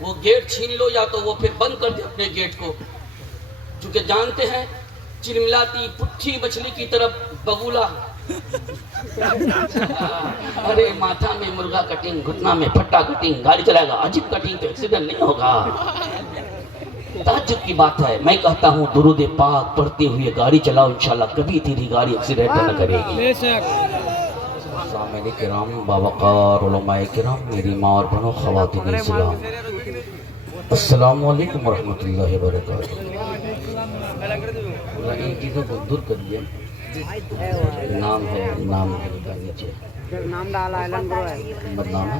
وہ گیٹ چھین لو یا تو وہ پھر بند کر دے اپنے گیٹ کو، چونکہ جانتے ہیں چلملاتی پٹھی مچھلی کی طرف بگولا ارے ماتھا میں مرغا کٹنگ، گھٹنا میں پھٹا کٹنگ، گاڑی چلائے گا عجیب کٹنگ تو ایکسیڈنٹ نہیں ہوگا۔ تعجب کی بات ہے، میں کہتا ہوں درود پاک پڑھتے ہوئے گاڑی چلاؤ، انشاءاللہ کبھی تیری گاڑی ایکسیڈنٹ نہ کرے گی۔ سامعین کرام، باوقار علماء کرام، میری ماں اور بہنوں، خواتین اسلام، السلام علیکم ورحمۃ اللہ وبرکاتہ۔ ان چیزوں کو دور کریے، نام ہے نیچے بدنام ہے۔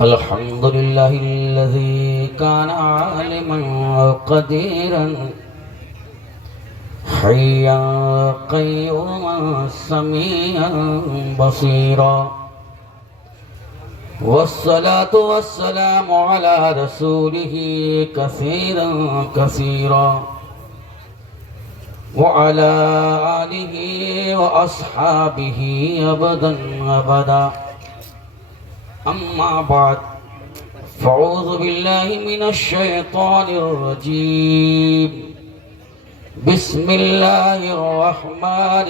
الحمدللہ الذی کان عالما قدیرا حیا قیوما سمیعا بصیرا، والصلاة والسلام على رسوله كثيرا كثيرا، وعلى آله وأصحابه أبدا أبدا، أما بعد، فأعوذ بالله من الشيطان الرجيم، بسم الله الرحمن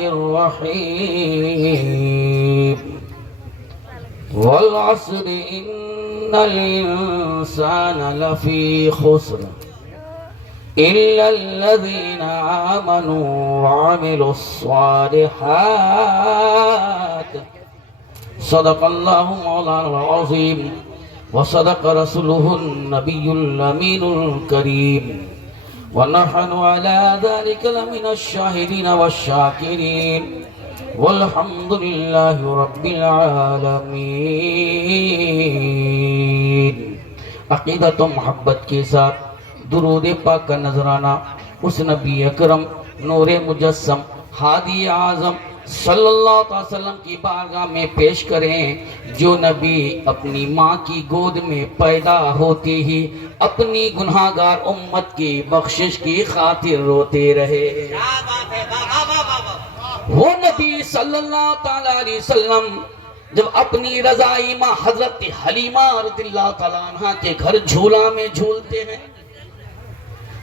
الرحيم، والعصر إن الإنسان لفي خسر إلا الذين آمنوا وعملوا الصالحات، صدق الله مولانا العظيم، وصدق رسوله النبي الأمين الكريم، ونحن على ذلك لمن الشاهدين والشاكرين، والحمد للہ رب العالمین۔ عقیدت و محبت کے ساتھ درود پاک کا نذرانہ اس نبی اکرم نور مجسم ہادی اعظم صلی اللہ علیہ وسلم کی بارگاہ میں پیش کریں، جو نبی اپنی ماں کی گود میں پیدا ہوتے ہی اپنی گناہگار امت کی بخشش کی خاطر روتے رہے۔ وہ نبی صلی اللہ تعالیٰ علیہ وسلم جب اپنی رضائی ماں حضرت حلیمہ رضی اللہ تعالیٰ عنہ کے گھر جھولا میں جھولتے ہیں،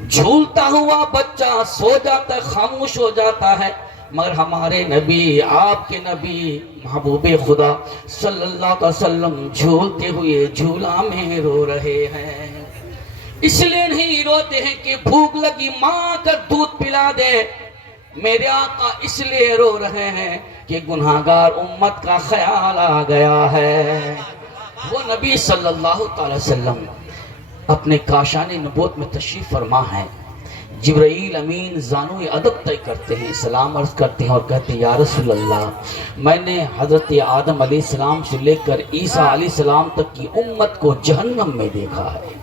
جھولتا ہوا بچہ سو جاتا ہے، خاموش ہو جاتا ہے، مگر ہمارے نبی، آپ کے نبی محبوب خدا صلی اللہ علیہ وسلم جھولتے ہوئے جھولا میں رو رہے ہیں۔ اس لیے نہیں روتے ہیں کہ بھوک لگی ماں کا دودھ پلا دے، میرے آقا اس لیے رو رہے ہیں کہ گناہگار امت کا خیال آ گیا ہے۔ وہ نبی صلی اللہ تعالی وسلم اپنے کاشان نبوت میں تشریف فرما ہے، جبرائیل امین زانوی ادب طے کرتے ہیں، سلام عرض کرتے ہیں اور کہتے ہیں یا رسول اللہ، میں نے حضرت آدم علیہ السلام سے لے کر عیسیٰ علیہ السلام تک کی امت کو جہنم میں دیکھا ہے۔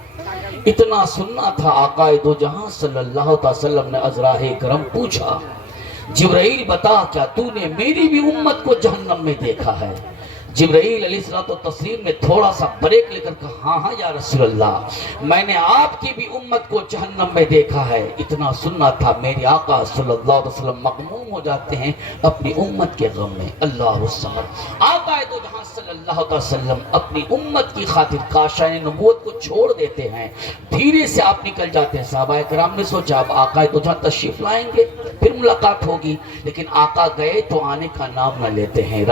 اتنا سننا تھا آقا دو جہاں صلی اللہ علیہ وسلم نے عذراء کرم پوچھا، جبرائیل بتا کیا تو نے میری بھی امت کو جہنم میں دیکھا ہے؟ جبرائیل علیہ السلام نے تھوڑا سا بریک لے کر کہا ہاں ہاں یا رسول اللہ، میں نے آپ کی بھی امت کو جہنم میں دیکھا ہے۔ اتنا سننا تھا، میرے آقا صلی اللہ علیہ وسلم مغموم ہو جاتے ہیں اپنی امت کے غم میں۔ اللہ الصمد، آقا دو جہاں صلی اللہ علیہ وسلم اپنی امت کی خاطر کاشان نبوت کو چھوڑ دیتے ہیں، دھیرے سے آپ نکل جاتے ہیں۔ صحابہ کرام نے سوچا اب آقا دو جہاں تشریف لائیں گے پھر ملاقات ہوگی، لیکن آقا گئے تو آنے کا نام نہ لیتے ہیں۔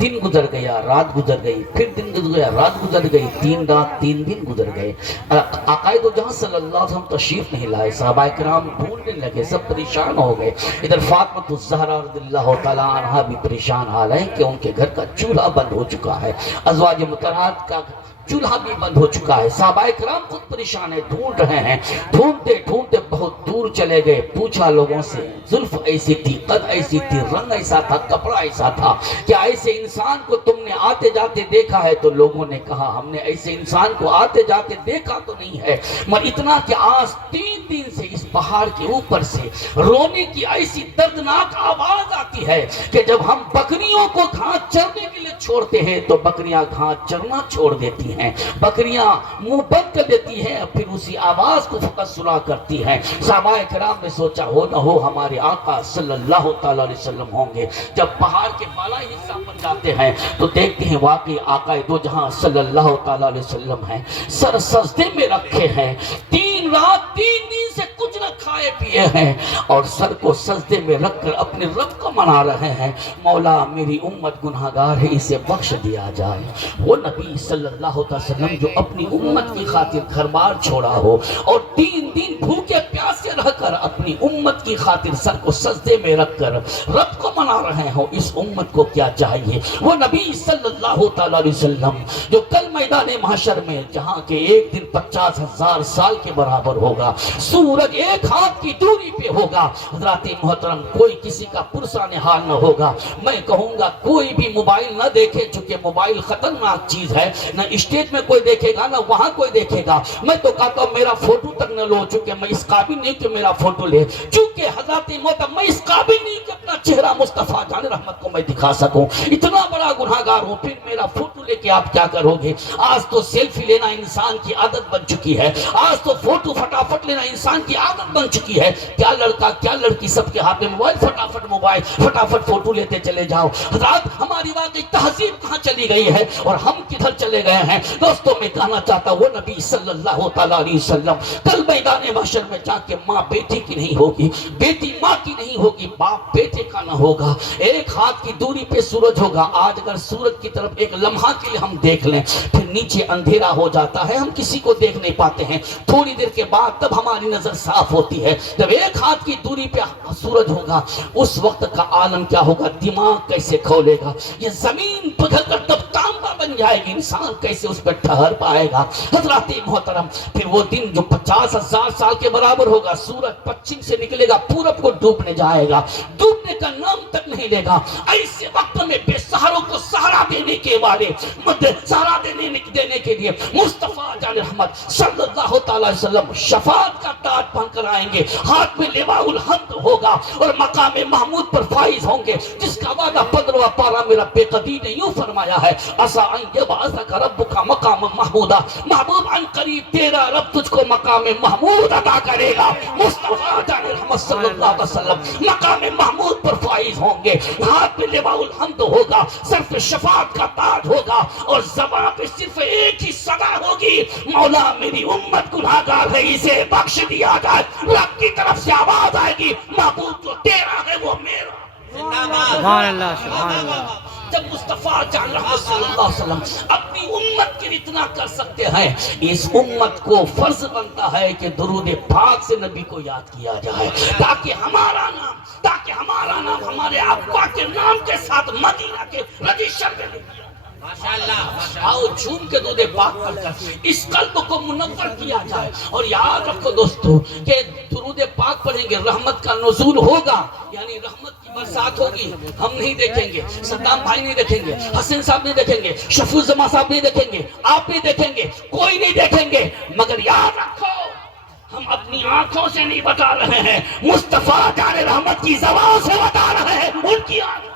دن گزر گیا، رات گزر گئی، پھر دن گزر گیا، رات گزر گئی، 3 رات 3 دن گزر گئے، آقا دو جہاں صلی اللہ علیہ وسلم تشریف نہیں لائے۔ صحابہ کرام ڈھونڈنے لگے، سب پریشان ہو گئے۔ ادھر فاطمہ الزہرا رضی اللہ تعالیٰ عنہ بھی پریشان حال ہے کہ ان کے گھر کا چولہا بند ہو چکا ہے، ازواج مطہرات کا چولہا بھی بند ہو چکا ہے۔ صحابہ کرام خود پریشان ہیں، ڈھونڈ رہے ہیں، ڈھونڈتے ڈھونڈتے بہت دور چلے گئے۔ پوچھا لوگوں سے، زلف ایسی تھی، قد ایسی تھی، رنگ ایسا تھا، کپڑا ایسا تھا، کیا ایسے انسان کو تم نے آتے جاتے دیکھا ہے؟ تو لوگوں نے کہا ہم نے ایسے انسان کو آتے جاتے دیکھا تو نہیں ہے، مگر اتنا کہ آج 3 دن سے اس پہاڑ کے اوپر سے رونے کی ایسی دردناک آواز آتی ہے کہ جب ہم بکریوں کو گھاس چرنے کے لیے چھوڑتے ہیں تو بکریاں گھاس چرنا چھوڑ دیتی ہیں، بکریاں منہ بند کر دیتی ہیں، پھر اسی آواز کو فقط سنا کرتی ہیں۔ صحابہ کرام نے سوچا ہو نہ ہو ہمارے آقا صلی اللہ تعالی علیہ وسلم ہوں گے۔ جب پہاڑ کے بالائی حصہ پر جاتے ہیں تو دیکھتے ہیں واقعی آقا دو جہاں صلی اللہ تعالی علیہ وسلم ہیں، سر سجدے میں رکھے ہیں، 3 رات 3 دن سے کچھ نہ کھائے پیے ہیں، اور سر کو سجدے میں رکھ کر اپنے رب کو منا رہے ہیں، مولا میری امت گناہگار ہے، اسے بخش دیا جائے۔ وہ نبی صلی اللہ علیہ وسلم جو اپنی امت کی خاطر گھر بار چھوڑا ہو اور 3 دن بھوکے پیاسے رہ کر اپنی امت کی خاطر سر کو سجدے میں رکھ کر رب کو منا رہے ہو، اس امت کو کیا چاہیے؟ وہ نبی صلی اللہ تعالی علیہ وسلم جو کل میدان محشر میں جہاں کہ ایک دن 50,000 سال کے برابر ہوگا، سورج ایک ہاتھ کی دوری پہ ہوگا، حضرات محترم کوئی کسی کا پرسان حال نہ ہوگا۔ میں کہوں گا کوئی بھی موبائل نہ دیکھے، چونکہ موبائل خطرناک چیز ہے، نہ اسٹیج میں کوئی دیکھے گا نہ وہاں کوئی دیکھے گا۔ میں تو کہتا ہوں میرا فوٹو تک نہ لو، چونکہ میں اس قابل نہیں کہ میرا فوٹو لے، چونکہ حضرات محترم میں اس قابل نہیں کہ اپنا چہرہ مصطفیٰ جان رحمت کو میں دکھا سکوں، اتنا بڑا گناہگار ہوں، پھر میرا فوٹو لے کے آپ کیا کرو گے؟ آج تو سیلفی لینا انسان کی عادت بن چکی ہے، آج تو فوٹو فٹافٹ لینا انسان کی عادت بن چکی ہے، کیا لڑکا کیا لڑکی سب کے ہاتھ میں موبائل، فٹافٹ موبائل، فٹافٹ فوٹو لیتے چلے جاؤ۔ حضرات ہماری واقعی تہذیب کہاں چلی گئی ہے اور ہم کدھر چلے گئے ہیں؟ دوستوں میں کہنا چاہتا ہوں وہ نبی صلی اللہ تعالی علیہ وسلم کل میدان محشر میں جا کے ماں بیٹی کی نہیں ہوگی، بیٹی ماں کی نہیں ہوگی، باپ بیٹے کا نہ ہوگا، ایک ہاتھ کی دوری پہ سورج ہوگا۔ آج اگر سورج کی طرف ایک لمحہ کے لیے ہم دیکھ لیں پھر نیچے اندھیرا ہو جاتا ہے، ہم کسی کو دیکھ نہیں پاتے ہیں، تھوڑی دیر کے بعد تب ہماری نظر صاف ہوتی ہے۔ جب ایک ہاتھ کی دوری پہ سورج ہوگا اس وقت کا عالم کیا ہوگا؟ دماغ کیسے کھولے گا؟ یہ زمین پگھل کر تب تانبا بن جائے گی، انسان کیسے اس پہ ٹھہر پائے گا؟ حضرات محترم پھر وہ دن جو 50,000 سال کے برابر ہوگا، سورج پچھم سے نکلے گا، پورب کو ڈوبنے جائے گا، ڈوبنے کا نام تک نہیں لے گا۔ ایسے وقت میں بے سہاروں کو سہارا دینے کے والے سہارا دینے کے لیے مصطفیٰ جان رحمت صلی اللہ تعالی وسلم شفاعت کا تاج پہن کر آئیں گے، ہاتھ میں لواء الحمد ہوگا اور مقام محمود پر فائز ہوں گے، جس کا وعدہ 15واں پارہ میں رب قدیر نے یوں فرمایا ہے عسیٰ ان یبعثک ربک مقام محمودا، محبوب عن قریب تیرا رب تجھ کو مقام محمود عطا کرے گا۔ مصطفیٰ جان رحمت صلی اللہ علیہ وسلم مقام محمود پر فائز ہوں گے، ہاتھ میں لواء الحمد ہوگا، سر پہ شفاعت کا تاج ہوگا اور زبان پہ صرف ایک ہی صدا ہوگی، مولا میری امت گناہگار ہے اسے بخش دیا جائے۔ رب کی طرف سے آواز آئے گی معبود جو تیرا ہے وہ میرا۔ سبحان اللہ سبحان اللہ۔ جب مصطفیٰ جان رحمت صلی اللہ علیہ وسلم اپنی امت کے لیے اتنا کر سکتے ہیں، اس امت کو فرض بنتا ہے کہ درود پاک سے نبی کو یاد کیا جائے تاکہ ہمارا نام ہمارے آقا کے نام کے ساتھ مدینہ کے رجسٹر میں لکھ دیا۔ آؤ جھوم کے درود پاک پڑھ کر اس قلب کو منور کیا جائے، اور یاد رکھو دوستو کہ درود پاک پڑھیں گے رحمت کا نزول ہوگا، یعنی رحمت کی برسات ہوگی۔ ہم نہیں دیکھیں گے، صدام بھائی نہیں دیکھیں گے، حسن صاحب نہیں دیکھیں گے، شفیع الزمان صاحب نہیں دیکھیں گے، آپ نہیں دیکھیں گے، کوئی نہیں دیکھیں گے، مگر یاد رکھو ہم اپنی آنکھوں سے نہیں بتا رہے ہیں، مصطفیٰ جان رحمت کی زبان سے بتا رہے ہیں، ان کی آنکھ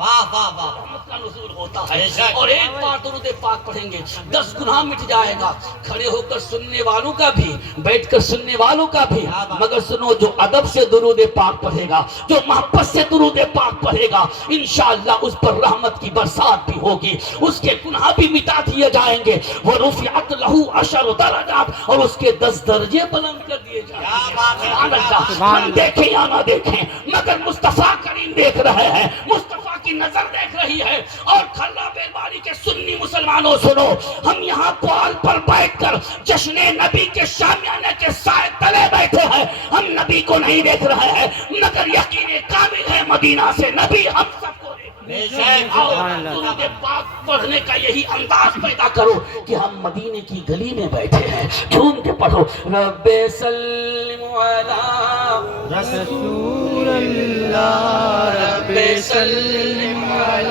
رحمت کا نزول ہوتا ہے۔ اور ایک بار درود پاک پڑھیں گے 10 گناہ مٹ جائے گا، کھڑے ہو کر سننے والوں کا بھی، بیٹھ کر سننے والوں کا بھی، مگر سنو جو ادب سے درود پاک پڑھے گا، جو محبت سے درود پاک پڑھے گا، انشاءاللہ اس پر رحمت کی برسات بھی ہوگی، اس کے گناہ بھی مٹا دیے جائیں گے، وَرُفِعَتْ لَهُ 10 درجات، اور اس کے 10 درجے بلند کر دیے جائیں گے۔ سبحان اللہ۔ ہم دیکھیں یا نہ دیکھیں مگر مصطفیٰ کریم دیکھ رہے ہیں، مصطفیٰ کی نظر دیکھ رہی ہے۔ اور کھلا بیلواری کے سنی مسلمانوں سنو، ہم یہاں پال پر بیٹھ کر جشن نبی کے شامیانے کے سائے تلے بیٹھے ہیں، ہم نبی کو نہیں دیکھ رہے ہیں، مگر یقین کامل ہے مدینہ سے نبی ہم سب کو دیکھ رہے ہیں۔ درود پاک پڑھنے کا یہی انداز پیدا کرو کہ ہم مدینے کی گلی میں بیٹھے ہیں، جھوم کے پڑھو رب سلم علی رسول اللہ، رب سلم علی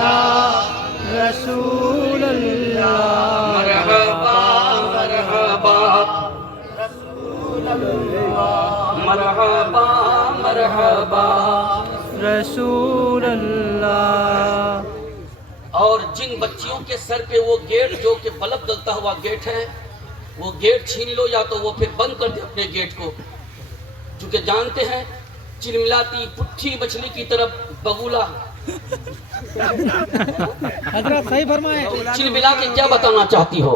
رسول اللہ، مرحبا مرحبا رسول اللہ۔ مرحبا مرحبا رسول اللہ. اور جن بچیوں کے سر پہ وہ گیٹ جو کہ بلب جلتا ہوا گیٹ ہے، وہ گیٹ چھین لو یا تو وہ پھر بند کر دے اپنے گیٹ کو، چونکہ جانتے ہیں چلملاتی پٹھی مچھلی کی طرف بگولا. حضرت صحیح فرمائے. چلملا کے کیا بتانا چاہتی ہو؟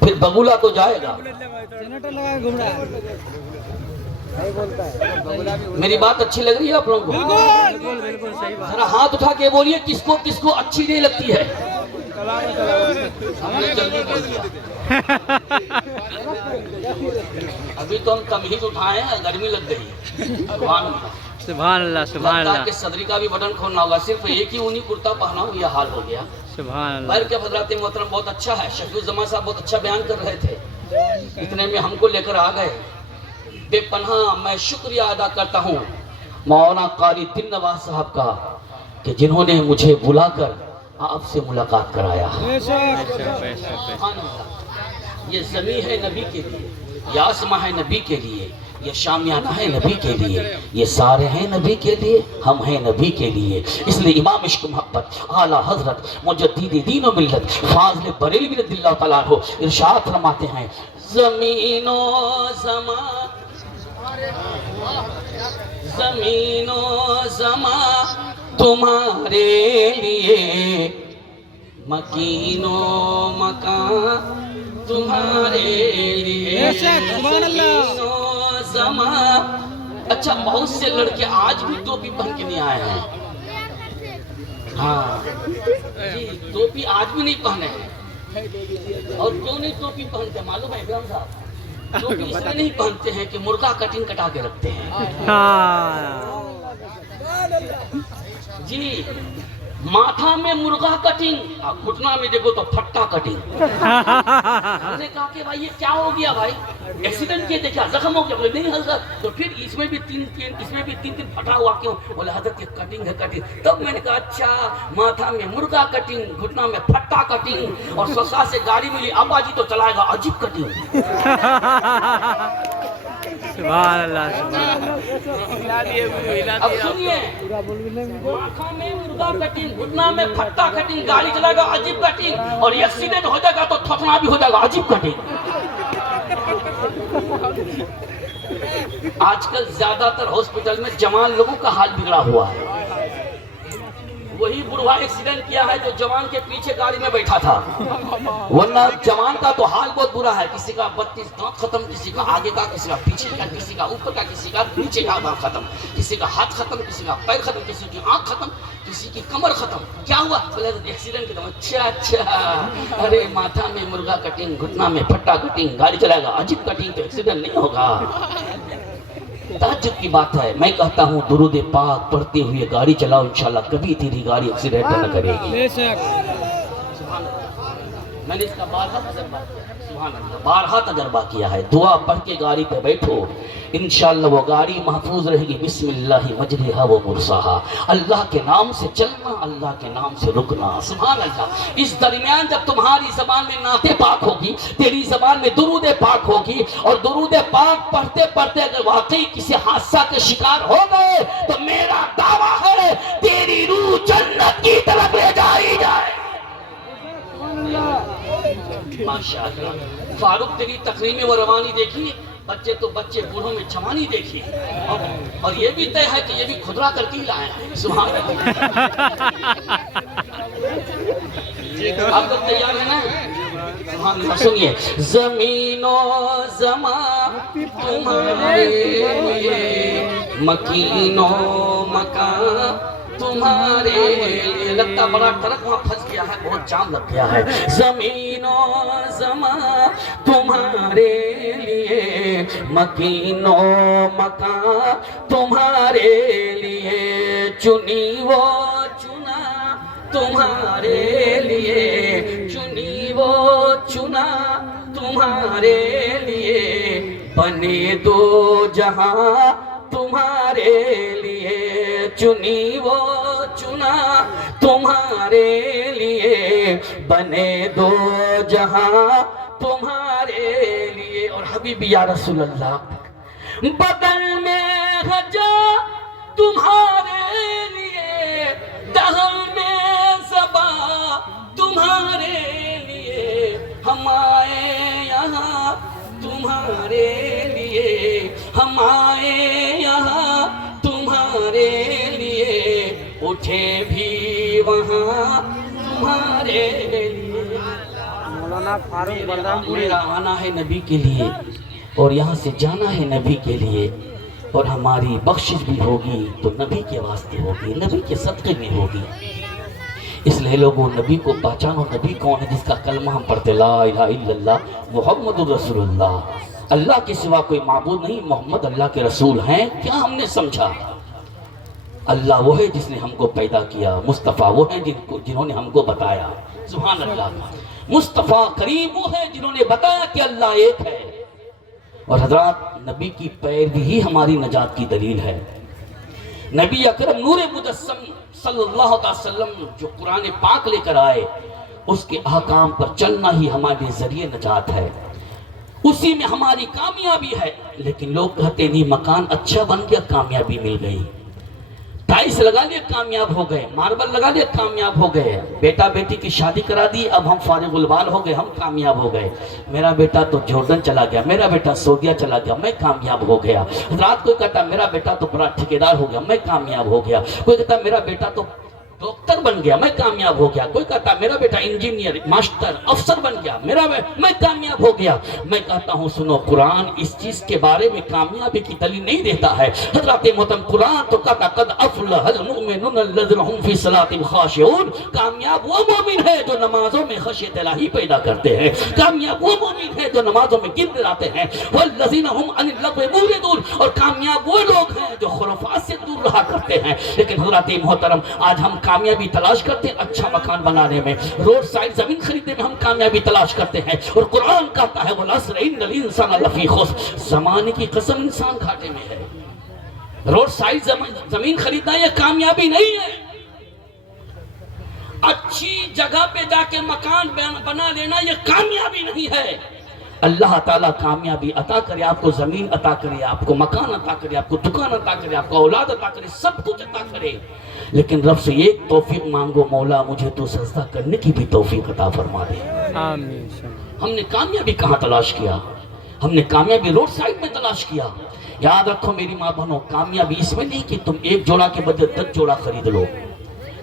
پھر بگولا تو جائے گا. جنریٹر لگا کے گھوم رہا ہے. میری بات اچھی لگ رہی ہے آپ لوگوں کو؟ بالکل بالکل صحیح بات. ذرا ہاتھ اٹھا کے بولیے کس کو اچھی نہیں لگتی ہے. ہم نے جلدی بول دیا. ابھی تو ہم تمہید اٹھائے ہیں، گرمی لگ گئی. سبحان اللہ سبحان اللہ سبحان لگتا ہے اللہ کہ صدری کا بھی بٹن کھولنا ہوگا. صرف ایک ہی اونی کرتا پہنا ہوں، یہ حال ہو گیا. سبحان اللہ. بہر کے حضرات محترم بہت اچھا ہے. شفیع الزمان صاحب بہت اچھا بیان کر رہے تھے، اتنے میں ہم کو لے کر آ گئے. بے پناہ میں شکریہ ادا کرتا ہوں مولانا قاری دل نواز صاحب کا کہ جنہوں نے مجھے بلا کر آپ سے ملاقات کرایا. بے شک بے شک. سبحان اللہ. یہ زمین ہے نبی کے لیے، یہ آسماں ہے نبی کے لیے، یہ شامیانہ ہے نبی کے لیے، یہ سارے ہیں نبی کے لیے، ہم ہیں نبی کے لیے. اس لیے امام عشق محبت اعلیٰ حضرت مجدد دین و ملت فاضل بریلوی رضی اللہ تعالیٰ عنہ ارشاد فرماتے ہیں زمین و زمان، زمین و زمان تمہارے لیے، مکین و مکان تمہارے لیے. بے شک سبحان اللہ. زمین و زمان. اچھا بہت سے لڑکے آج بھی ٹوپی پہن کے نہیں آئے ہیں. ہاں جی، ٹوپی آج بھی نہیں پہنے ہیں. اور کیوں نہیں ٹوپی پہنتے معلوم ہے ابراہیم صاحب؟ ٹوپی اس میں نہیں پہنتے ہیں کہ مرغا کٹنگ کٹا کے رکھتے ہیں. ہاں جی، ماتھا میں مرغا کٹنگ، گھٹنا میں دیکھو تو پھٹا کٹنگ. ہم نے کہا کہ بھائی یہ کیا ہو گیا بھائی، ایکسیڈنٹ کیا دیکھا، زخم ہو گیا؟ بولے نہیں حضرت. تو پھر اس میں بھی تین پھٹا ہوا کیوں؟ بولے حضرت یہ کٹنگ ہے کٹنگ. تب میں نے کہا اچھا، ماتھا میں مرغا کٹنگ، گھٹنا میں پھٹا کٹنگ، اور سسرال سے گاڑی ملی ابا جی تو چلائے گا عجیب کٹنگ. سبحان اللہ سبحان اللہ. اب سنیے، ماتھا میں مرغا کٹنگ، گھٹنا میں پھٹا کٹنگ، گاڑی چلائے گا عجیب کٹنگ، اور ایکسیڈنٹ ہو جائے گا تو تھپنا بھی ہو جائے گا عجیب کٹنگ. آج کل زیادہ تر ہاسپٹل میں جوان لوگوں کا حال بگڑا ہوا ہے. وہی بڑھوا ایکسیڈنٹ کیا ہے جو جوان کے پیچھے گاڑی میں بیٹھا تھا، ورنہ جوان کا تو حال بہت برا ہے. کسی کا 32 دانت ختم، کسی کا آگے کا، کسی کا پیچھے کا، کسی کا اوپر کا، کسی کا نیچے کا دانت ختم، کسی کا ہاتھ ختم، کسی کا پیر ختم، کسی کی آنکھ ختم، کسی کی کمر ختم. کیا ہوا؟ ایکسیڈنٹ کے دم. اچھا، ارے ماتھا میں مرغا کٹنگ، گھٹنا میں پھٹا کٹنگ، گاڑی چلائے گا عجیب کٹنگ، تو ایکسیڈنٹ نہیں ہوگا. تعجب کی بات ہے. میں کہتا ہوں درود پاک پڑھتے ہوئے گاڑی چلاؤ، انشاءاللہ کبھی تیری گاڑی ایکسیڈنٹ نہ کرے گی. بے شک. سبحان اللہ. میں نے اس کا بارہا تجربہ کیا ہے. سبحان اللہ، بارہا تجربہ کیا ہے. دعا پڑھ کے گاڑی پہ بیٹھو، انشاءاللہ وہ گاڑی محفوظ رہے گی. بسم اللہ مجریہا و مرساہا. اللہ کے نام سے چلنا، اللہ کے نام سے رکنا. سبحان اللہ. اس درمیان جب تمہاری زبان میں نعت پاک ہوگی، تیری زبان میں درود پاک ہوگی، اور درود پاک پڑھتے پڑھتے اگر واقعی کسی حادثہ کے شکار ہو گئے تو میرا دعویٰ ہے تیری روح جنت کی طرف لے جائی جائے. ماشاءاللہ. فاروق تیری تقریم و روانی دیکھی، بچے تو بچے، بوڑھوں میں جوانی دیکھی، اور یہ بھی طے ہے کہ یہ بھی کھدرا کر کے ہی لائے ہیں. سبحان اللہ. آپ لوگ تیار ہیں نا؟ سبحان اللہ. سنیے، زمین و زمان تمہارے لیے، مکین و مکان تمہارے لیے. لگتا بڑا ٹرک وہاں پھنس گیا ہے، بہت جام لگ گیا ہے. زمین و زمان تمہارے لیے، مکین و مکان تمہارے لیے، چنی وہ چنا تمہارے لیے، چنی وہ چنا تمہارے لیے، بنے دو جہاں تمہارے لیے، چنی وہ چنا تمہارے لیے، بنے دو جہاں تمہارے لیے. اور حبیبی یا رسول اللہ، بدل میں ہے جا تمہارے لیے، دہر میں زبا تمہارے لیے، ہم آئے یہاں تمہارے لیے، ہم آئے یہاں تمہارے لیے، اٹھے بھی وہاں تمہارے لیے۔ مولانا فاروق بردام میرا آنا ہے نبی کے لیے اور یہاں سے جانا ہے نبی کے لیے، اور ہماری بخشش بھی ہوگی تو نبی کے واسطے ہوگی، نبی کے صدقے میں ہوگی۔ اس لیے لوگوں نبی کو پہچانو۔ نبی کون ہے؟ جس کا کلمہ ہم پڑھتے لا الہ الا اللہ محمد رسول اللہ، اللہ کے سوا کوئی معبود نہیں، محمد اللہ کے رسول ہیں۔ کیا ہم نے سمجھا؟ اللہ وہ ہے جس نے ہم کو پیدا کیا، مصطفیٰ وہ ہیں جنہوں نے ہم کو بتایا، سبحان اللہ۔ مصطفیٰ کریم وہ ہے جنہوں نے بتایا کہ اللہ ایک ہے۔ اور حضرات، نبی کی پیروی ہی ہماری نجات کی دلیل ہے۔ نبی اکرم نور مجسم صلی اللہ علیہ وسلم جو قرآن پاک لے کر آئے، اس کے احکام پر چلنا ہی ہمارے ذریعے نجات ہے، اسی میں ہماری کامیابی ہے۔ لیکن لوگ کہتے نہیں مکان اچھا بن گیا کامیابی مل گئی، ٹائلس لگا لیا کامیاب ہو گئے، ماربل لگا لیا کامیاب ہو گئے، بیٹا بیٹی کی شادی کرا دی اب ہم فارغ البال ہو گئے، ہم کامیاب ہو گئے۔ میرا بیٹا تو جورڈن چلا گیا، میرا بیٹا سعودیہ چلا گیا، میں کامیاب ہو گیا۔ رات کوئی کہتا میرا بیٹا تو بڑا ٹھیکیدار ہو گیا، میں کامیاب ہو گیا۔ کوئی کہتا میرا بیٹا تو ڈاکٹر بن گیا، میں کامیاب ہو گیا۔ کوئی کہتا میرا بیٹا انجینئر، ماسٹر، افسر بن گیا، میں کامیاب ہو گیا۔ میں کہتا ہوں سنو، قرآن اس چیز کے بارے میں کامیابی کی دلیل نہیں دیتا ہے۔ حضرت محترم قرآن تو کہتا قد افلح المؤمنون الذین هم فی صلاتهم خاشعون، کامیاب وہ مومن ہے جو نمازوں میں خشیت الہی پیدا کرتے ہیں، کامیاب وہ مومن ہے جو نمازوں میں گڑگڑاتے ہیں، والذین هم عن اللغو معرضون، اور کامیاب وہ لوگ ہیں جو خرافات سے دور رہا کرتے ہیں۔ لیکن حضرت محترم، آج ہم کامیابی تلاش کرتے ہیں اچھا مکان بنانے میں، روڈ سائڈ زمین خریدنے میں ہم کامیابی تلاش کرتے ہیں، اور قرآن کہتا ہے والعصر ان الانسان لفی خسر، زمانے کی قسم انسان گھاٹے میں ہے۔ روڈ سائڈ زمین خریدنا یہ کامیابی نہیں ہے، اچھی جگہ پہ جا کے مکان بنا لینا یہ کامیابی نہیں ہے۔ اللہ تعالیٰ کامیابی عطا کرے، آپ کو زمین عطا کرے، آپ کو مکان عطا کرے، آپ کو دکان عطا کرے، آپ کو اولاد عطا کرے، سب کچھ عطا کرے، لیکن رب سے ایک توفیق مانگو، مولا مجھے تو سجدہ کرنے کی بھی توفیق عطا فرما دے۔ آمین۔ ہم نے کامیابی کہاں تلاش کیا؟ ہم نے کامیابی روڈ سائڈ میں تلاش کیا۔ یاد رکھو میری ماں بہنوں، کامیابی اس میں نہیں کہ تم ایک جوڑا کے بدلے 10 جوڑا خرید لو،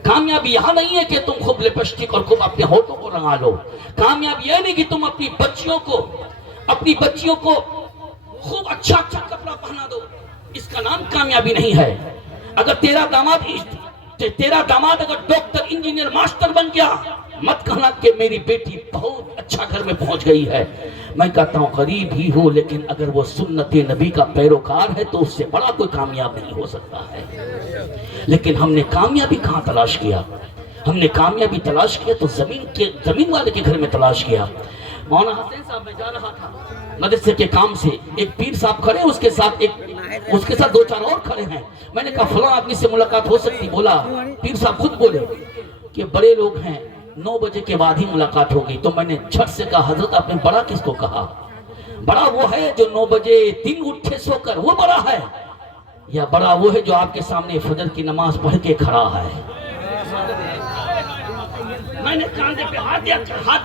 کامیابی یہاں نہیں ہے کہ تم خوب لپسٹک اور خوب اپنے ہونٹوں کو رنگا لو، کامیابی یہ نہیں کہ تم اپنی بچیوں کو خوب اچھا کپڑا پہنا دو، اس کا نام کامیابی نہیں ہے۔ اگر تیرا داماد اگر ڈاکٹر، انجینئر، ماسٹر بن گیا، مت کہنا کہ میری بیٹی بہت اچھا گھر میں پہنچ گئی ہے۔ میں کہتا ہوں غریب ہی ہو لیکن اگر وہ سنت نبی کا پیروکار ہے تو اس سے بڑا کوئی کامیاب نہیں ہو سکتا ہے۔ لیکن ہم نے کامیابی کہاں تلاش کیا؟ ہم نے کامیابی تلاش کیا تو زمین والے کے گھر میں تلاش کیا۔ مولانا حسین صاحب میں جا رہا تھا مدرسے کے کام سے، ایک پیر صاحب کھڑے، اس کے ساتھ 2-4 اور کھڑے ہیں۔ میں نے کہا فلاں آدمی سے ملاقات ہو سکتی؟ بولا، پیر صاحب خود بولے کہ بڑے لوگ ہیں، 9 بجے کے بعد ہی ملاقات ہوگی۔ تو میں نے جھٹ سے کہا حضرت آپ نے بڑا کس کو کہا؟ بڑا وہ ہے جو 9 بجے دن اٹھے سو کر، وہ بڑا ہے، یا بڑا وہ ہے جو آپ کے سامنے فجر کی نماز پڑھ کے کھڑا ہے؟ میں نے کاندھے پہ ہاتھ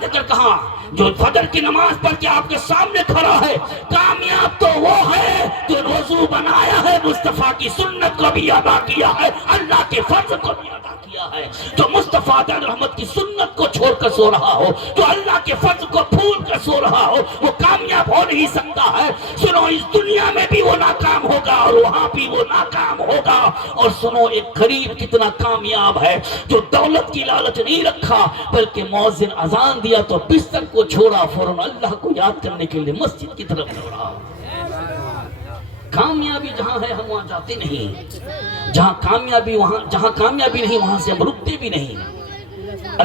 دے کر کہا جو فجر کی نماز پڑھ کے آپ کے سامنے کھڑا ہے، کامیاب تو وہ ہے جو روزو بنایا ہے، مصطفیٰ کی سنت کو بھی ادا کیا ہے، اللہ کے فرض کو بھی ادا کیا ہے۔ جو مصطفیٰ علیہ رحمت کی سنت کو چھوڑ کر سو رہا ہو، جو اللہ کے فرض کو بھول کر سو رہا ہو، وہ کامیاب ہو نہیں سکتا ہے۔ سنو، اس دنیا میں بھی وہ ناکام ہوگا اور وہاں بھی وہ ناکام ہوگا۔ اور سنو، ایک غریب کتنا کامیاب ہے جو دولت کی لالچ نہیں رکھا بلکہ مؤذن اذان دیا تو بستر کو چھوڑا، فوراً اللہ کو یاد کرنے کے لیے مسجد کی طرف دوڑا۔ کامیابی جہاں ہے ہم وہاں جاتے نہیں، جہاں کامیابی نہیں وہاں سے ہم رکتے بھی نہیں۔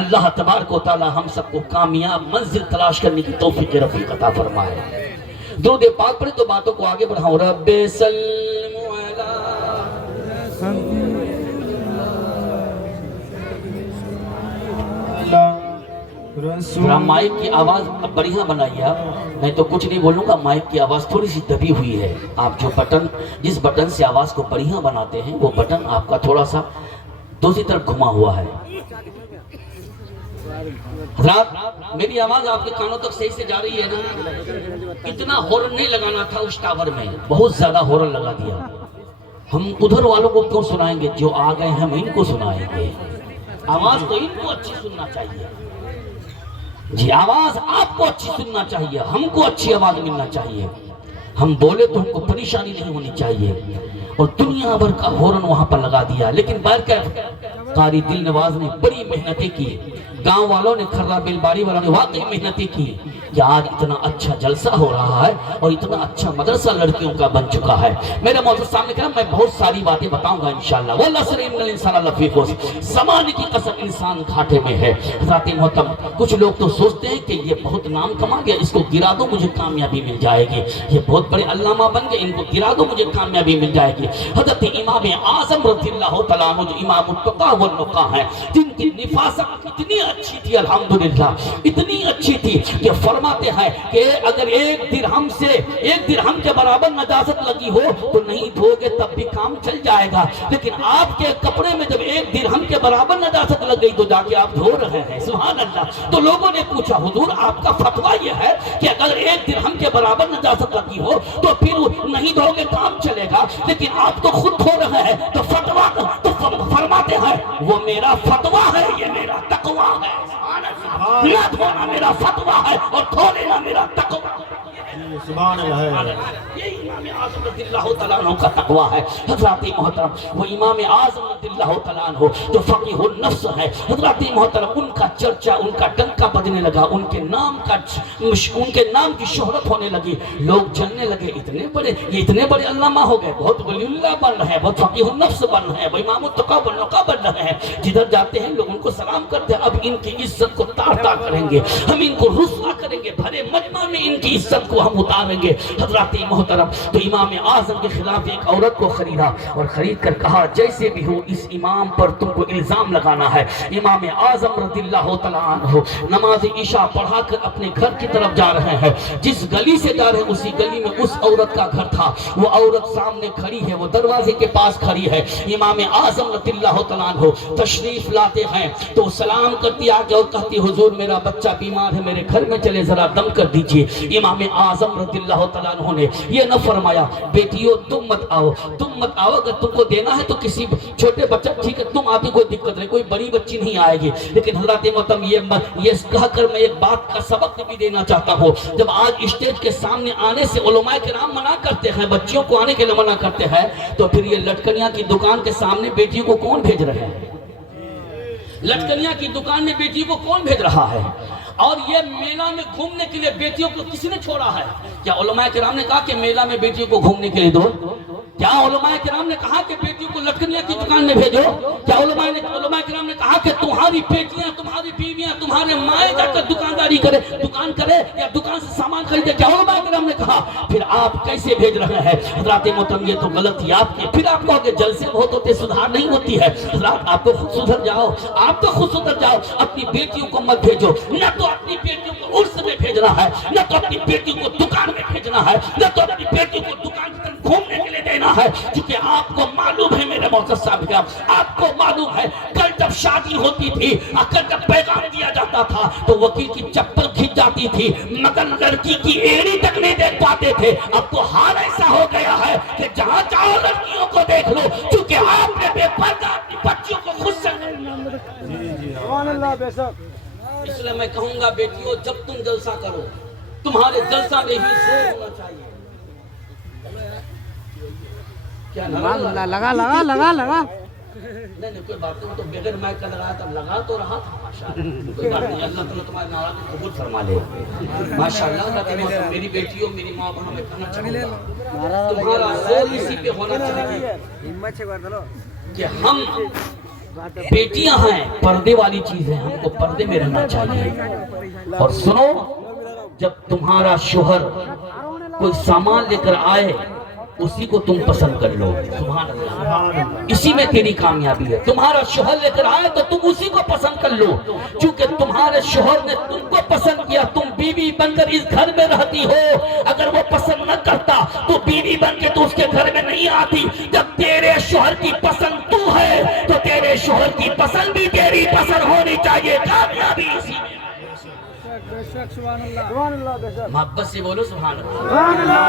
اللہ تبارک و تعالی ہم سب کو کامیاب منزل تلاش کرنے کی توفیق رفیق عطا فرمائے۔ درود پاک پڑھے تو باتوں کو آگے بڑھاؤں۔ رب سلم علی ذرا مائک کی آواز بڑھیا بنائیے آپ، میں تو کچھ نہیں بولوں گا، مائک کی آواز تھوڑی سی دبی ہوئی ہے. آپ جو بٹن، جس بٹن سے آواز کو بڑھیا بناتے ہیں وہ بٹن آپ کا تھوڑا سا دوسری طرف گھما ہوا ہے. حضرات میری آواز آپ کے کانوں تک صحیح سے جا رہی ہے نا؟ اتنا ہورن نہیں لگانا تھا اس ٹاور میں، بہت زیادہ ہورن لگا دیا. ہم ادھر والوں کو کیوں سنائیں گے؟ جو آ گئے ہم ان کو سنائیں گے. آواز تو ان کو اچھی سننا چاہیے جی، آواز آپ کو اچھی سننا چاہیے، ہم کو اچھی آواز ملنا چاہیے. ہم بولے تو ہم کو پریشانی نہیں ہونی چاہیے. اور دنیا بھر کا ہورن وہاں پر لگا دیا. لیکن بہرکیف قاری دل نواز نے بڑی محنتیں کی، گاؤں والوں نے، کھرا بل باری والوں نے واقعی محنتیں کی کہ آج اتنا اچھا جلسہ ہو رہا ہے اور اتنا اچھا مدرسہ لڑکیوں کا بن چکا ہے. میرے معزز سامنے کہنا، میں بہت ساری باتیں بتاؤں گا انشاءاللہ. والعصر ان الانسان لفی خسر، زمانے کی قسم انسان گھاٹے میں ہے. حضرات محترم، کچھ لوگ تو سوچتے ہیں کہ یہ بہت نام کما گیا، اس کو گرا دو مجھے کامیابی مل جائے گی. یہ بہت بڑے علامہ بن گئے، ان کو گرا دو مجھے کامیابی مل جائے گی. حضرت امام اعظم رضی اللہ تعالیٰ عنہ جو امام التقیٰ والنقیٰ ہیں، جن کی نفاست اتنی اچھی تھی الحمدللہ، اتنی اچھی تھی کہ فرماتے ہیں کہ اگر ایک درہم کے برابر نجاست لگی ہو تو نہیں دھو گے تب بھی کام چل جائے گا، لیکن آپ کے کپڑے میں جب ایک درہم کے برابر نجاست لگ گئی تو جا کے آپ دھو رہے ہیں. سبحان اللہ. تو لوگوں نے پوچھا حضور آپ کا فتویٰ یہ ہے کہ اگر ایک درہم کے برابر نجاست لگی ہو تو پھر نہیں دھو گے کام چلے گا، لیکن آپ تو خود دھو رہے ہیں، تو فتویٰ تو فرماتے ہیں وہ میرا فتویٰ ہے، یہ میرا تقویٰ ہے. نہ دھونا میرا فتویٰ ہے اور دھو لینا میرا تقویٰ. سبحان اللہ. یہ امام اعظم رضی اللہ تعالیٰ عنہ کا تقویٰ ہے. حضرات محترم، وہ امام اعظم رضی اللہ تعالیٰ عنہ جو فقیہ النفس ہے، حضرات محترم، ان کا چرچا، ان کا ڈنکا بجنے لگا، ان کے نام کی شہرت ہونے لگی. لوگ جلنے لگے، یہ اتنے بڑے علامہ ہو گئے، بہت ولی اللہ بن رہے ہیں، بہت فقیہ النفس بن رہے ہیں، وہ امام التقیٰ والنقیٰ بن رہے ہیں. جدھر جاتے ہیں لوگ ان کو سلام کرتے ہیں. اب ان کی عزت کو تار کریں گے، ہم ان کو رسوا کریں گے، بھرے مجمع میں ان کی عزت کو ہم اتاریں گے. حضرات محترم، تو امام اعظم کے خلاف ایک عورت کو خریدا اور خرید کر کہا جیسے بھی ہو اس امام پر تم کو الزام لگانا ہے. امام اعظم رضی اللہ تعالیٰ عنہ نماز عشاء پڑھا کر اپنے گھر کی طرف جا رہے ہیں. جس گلی سے جا رہے ہیں اسی گلی میں اس عورت کا گھر تھا. وہ عورت سامنے کھڑی ہے، وہ دروازے کے پاس کھڑی ہے. امام اعظم رضی اللہ تعالیٰ عنہ تشریف لاتے ہیں تو سلام کرتی آگے اور کہتی حضور میرا بچہ بیمار ہے، میرے گھر میں چلے ذرا دم کر دیجئے. امام اعظم رضی اللہ تعالیٰ عنہ نے یہ نہ فرمایا بیٹیو تم مت آؤ، اگر تم کو دینا ہے تو کسی چھوٹے بچہ، ٹھیک ہے تم آتی، کوئی دقت نہیں، کوئی بڑی بچی نہیں آئے گی. لیکن حضرات محترم، یہ کہہ کر میں ایک بات کا سبق بھی دینا چاہتا ہوں. جب آج اسٹیج کے سامنے آنے سے علماء کرام منع کرتے ہیں، بچیوں کو آنے کے لیے منع کرتے ہیں، تو پھر یہ لٹکنیاں کی دکان کے سامنے بیٹیوں کو کون بھیج رہے ہیں؟ لٹکنیاں کی دکان میں بیٹیوں کو کون بھیج رہا ہے؟ اور یہ میلہ میں گھومنے کے لیے بیٹیوں کو کسی نے چھوڑا ہے؟ کیا علماء کرام نے کہا کہ میلہ میں بیٹیوں کو گھومنے کے لیے دو؟ کیا علماء کرام نے کہا کہ بیٹیوں کو لٹکنیاں کی دکان میں بھیجو؟ کیا علماء کرام نے کہا کہ تمہاری بیٹیاں، تمہاری بیویاں، تمہارے مائیں جا کر دکانداری دکان کرے یا دکان سے سامان خریدے؟ کیا علماء کرام نے کہا؟ پھر آپ کیسے بھیج رہے ہیں؟ حضرات محترم، یہ تو غلطی آپ کی. پھر آپ کہو کہ جلسے بہت ہوتے، سدھار نہیں ہوتی ہے. حضرات آپ تو خود سدھر جاؤ، آپ تو خود سدھر جاؤ. اپنی بیٹیوں کو مت بھیجو، نہ تو اپنی بیٹیوں کو عرس میں بھیجنا ہے، نہ تو اپنی بیٹیوں کو دکان میں بھیجنا ہے، نہ تو اپنی بیٹیوں کو دکان کی طرف گھومنے کے لیے دینا ہے. کیونکہ آپ کو معلوم ہے میرے معزز صاحب، آپ کو معلوم ہے کل جب شادی ہوتی تھی، کل جب پیغام دیا جاتا تھا تو وکیل کی چپل کھنچ جاتی تھی مگر لڑکی کی ایڑی تک نہیں دیکھ پاتے تھے. اب تو حال ایسا ہو گیا ہے کہ جہاں چاہو لڑکیوں کو دیکھ لو، کیونکہ آپ نے بے پردہ اپنی بچیوں کو خود سے. سبحان اللہ. بے شک. اس لیے میں کہوں گا بیٹیوں، جب تم جلسہ کرو تمہارے جلسہ میں ہی شور ہونا چاہیے. کیا لگا نہیں کوئی بات نہیں، تو بغیر مائک کا لگایا تھا، لگا تو رہا تھا. ماشاءاللہ کوئی بات نہیں، اللہ تعالیٰ تمہارے ناراضگی قبول فرما لے. ماشاءاللہ میری بیٹیوں، میری ماں بہنوں، میں کہنا چاہوں گا تمہارا زور اسی پہ ہونا چاہیے کہ ہم بیٹیاں ہیں، پردے والی چیز ہے، ہم کو پردے میں رہنا چاہیے. اور سنو، جب تمہارا شوہر کوئی سامان لے کر آئے اسی کو تم پسند کر لو. سبحان اللہ. اسی میں تیری کامیابی ہے. تمہارا شوہر لے کر آئے تو تم اسی کو پسند کر لو. چونکہ تمہارے شوہر نے تم کو پسند کیا, تم بیوی بن کر اس گھر میں رہتی ہو. اگر وہ پسند نہ کرتا تو بیوی بن کے تو اس کے گھر میں نہیں آتی. جب تیرے شوہر کی پسند تو ہے تو تیرے شوہر کی پسند بھی تیری پسند ہونی چاہیے. کامیابی اسی میں. محبت سے بولو سبحان اللہ.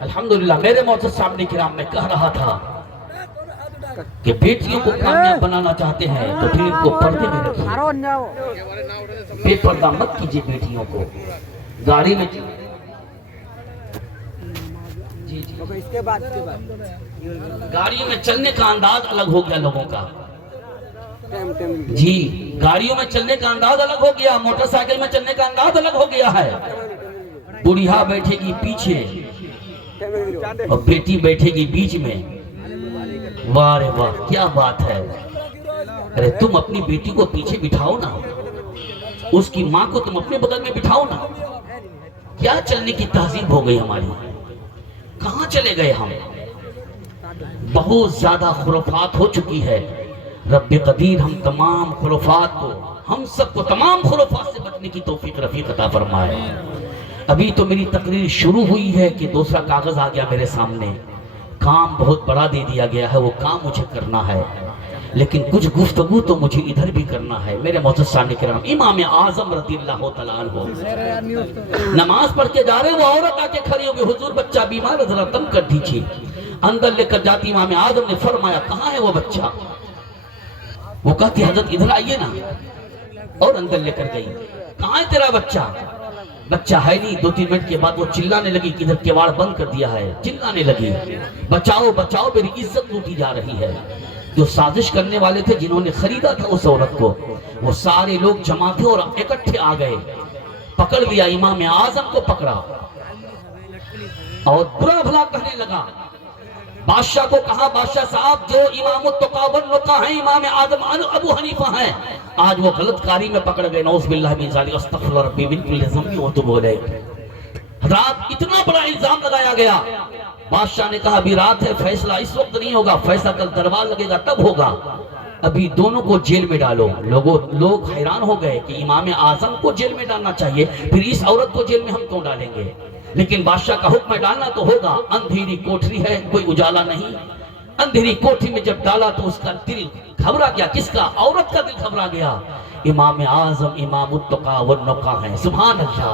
الحمدللہ. میرے معزز سامنے کرام میں کہہ رہا تھا کہ بیٹیوں کو کامیاب بنانا چاہتے ہیں تو پھر ان کو پردے میں رکھیے. بے پردہ مت کیجیے بیٹیوں کو. گاڑی میں گاڑیوں میں چلنے کا انداز الگ ہو گیا لوگوں کا. جی, گاڑیوں میں چلنے کا انداز الگ ہو گیا, موٹر سائیکل میں چلنے کا انداز الگ ہو گیا ہے. بڑھیا بیٹھے گی پیچھے اور بیٹی بیٹھے گی بیچ میں. واہ رے واہ, کیا بات ہے. ارے تم اپنی بیٹی کو پیچھے بٹھاؤ نا, اس کی ماں کو تم اپنے بغل میں بٹھاؤ نا. کیا چلنے کی تہذیب ہو گئی ہماری. کہاں چلے گئے ہم. بہت زیادہ خرافات ہو چکی ہے. رب قدیر ہم تمام خرافات کو, ہم سب کو تمام خرافات سے بچنے کی توفیق رفیق عطا فرمائے. ابھی تو میری تقریر شروع ہوئی ہے کہ دوسرا کاغذ آ گیا میرے سامنے. کام بہت بڑا دے دیا گیا ہے, وہ کام مجھے کرنا ہے, لیکن کچھ گفتگو تو مجھے ادھر بھی کرنا ہے. میرے معزز سامنے کرام, امام اعظم رضی اللہ تعالیٰ عنہ نماز پڑھ کے جا رہے, وہ عورت آ کے کھڑی ہوگی, حضور بچہ بیمار ہے ذرا دم کر دیجیے. اندر لے کر جاتی, امام اعظم نے فرمایا کہاں ہے وہ بچہ. وہ کہتی حضرت ادھر آئیے نا, اور اندر لے کر گئی. کہاں ہے تیرا بچہ. بچہ ہے نہیں. 2-3 منٹ کے بعد وہ چلانے لگی کہ ادھر کیواڑ بند کر دیا ہے. چلانے لگی بچاؤ بچاؤ, میری عزت لوٹی جا رہی ہے. جو سازش کرنے والے تھے, جنہوں نے خریدا تھا اس عورت کو, وہ سارے لوگ جمع تھے اور اکٹھے آ گئے. پکڑ لیا, امام اعظم کو پکڑا اور برا بھلا کہنے لگا. بادشاہ کو کہا, بادشاہ صاحب جو امام التقیٰ والنقیٰ ہیں, امام اعظم ابو حنیفہ ہیں, آج وہ غلط کاری میں پکڑ گئے. نعوذ باللہ من ذالک, استغفر ربی من کل ذنب واتوب الیہ. رات اتنا بڑا الزام لگایا گیا. بادشاہ نے کہا ابھی رات ہے, فیصلہ اس وقت نہیں ہوگا, فیصلہ کل دربار لگے گا تب ہوگا. ابھی دونوں کو جیل میں ڈالو. لوگ حیران ہو گئے کہ امام اعظم کو جیل میں ڈالنا چاہیے, پھر اس عورت کو جیل میں ہم کیوں ڈالیں گے. لیکن بادشاہ کا حکم ہے ڈالنا تو ہوگا. اندھیری کوٹری ہے, کوئی اجالا نہیں. اندھیری کوٹری میں جب ڈالا تو اس کا دل گھبرا گیا. کس کا؟ عورت کا دل گھبرا گیا. امام اعظم امام التقیٰ والنقیٰ ہیں. سبحان اللہ.